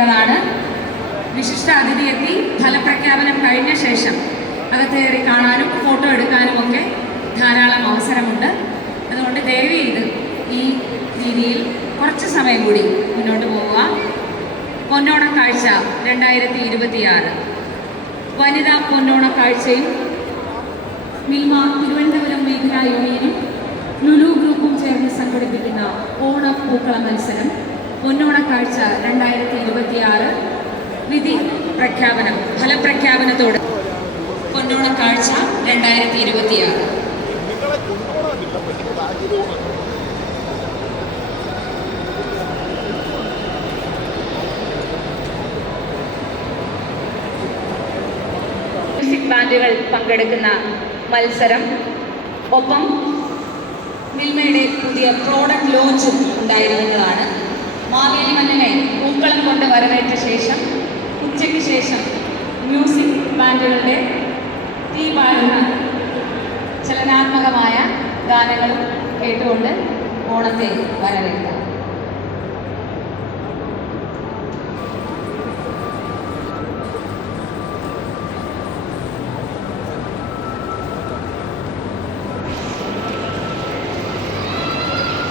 അറിയിക്കേണ്ടതാണ്. വിശിഷ്ട അതിഥി എത്തി ഫലപ്രഖ്യാപനം കഴിഞ്ഞ ശേഷം അകത്ത് കയറി കാണാനും ഫോട്ടോ എടുക്കാനും ഒക്കെ ധാരാളം അവസരമുണ്ട്. അതുകൊണ്ട് ദയവ് ചെയ്ത് ഈ രീതിയിൽ കുറച്ച് സമയം കൂടി മുന്നോട്ട് പോവുക. പൊന്നോണക്കാഴ്ച 2026 വനിതാ പൊന്നോണക്കാഴ്ചയും മിൽമ തിരുവനന്തപുരം മേഖലാ യൂണിയനും ലുലു ഗ്രൂപ്പും ചേർന്ന് സംഘടിപ്പിക്കുന്ന ഓണപ്പൂക്കള മത്സരം പൊന്നോണക്കാഴ്ച 2026 വിധി പ്രഖ്യാപനം ഫലപ്രഖ്യാപനത്തോടെ പൊന്നോണക്കാഴ്ച 2026 മ്യൂസിക് ബാൻഡുകൾ പങ്കെടുക്കുന്ന മത്സരം, ഒപ്പം മിൽമയുടെ പുതിയ പ്രോഡക്റ്റ് ലോഞ്ചും ഉണ്ടായിരിക്കുന്നതാണ്. മാവേലി മന്നനെ പൂക്കളം കൊണ്ട് വരവേറ്റ ശേഷം ഉച്ചയ്ക്ക് ശേഷം മ്യൂസിക് ബാൻഡുകളുടെ തീപാടുന്ന ചലനാത്മകമായ ഗാനങ്ങളും കേട്ടുകൊണ്ട് ഓണത്തെ വരവേൽക്കാം.